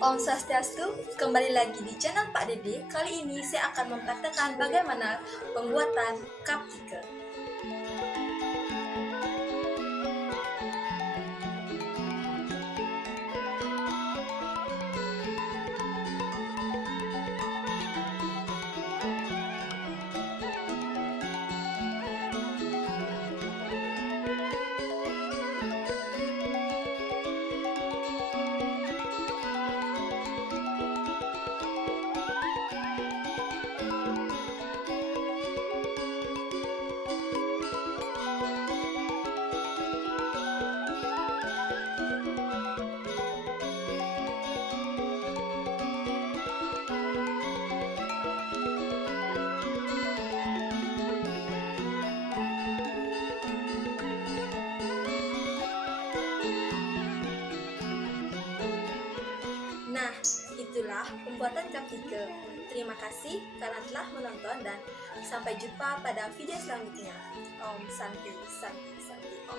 Om Swastiastu, kembali lagi di channel Pak Dede. Kali ini saya akan mempraktekkan bagaimana pembuatan cupcake. Nah, itulah pembuatan cupcake. Terima kasih karena telah menonton dan sampai jumpa pada video selanjutnya. Om Santi Santi Santi Om.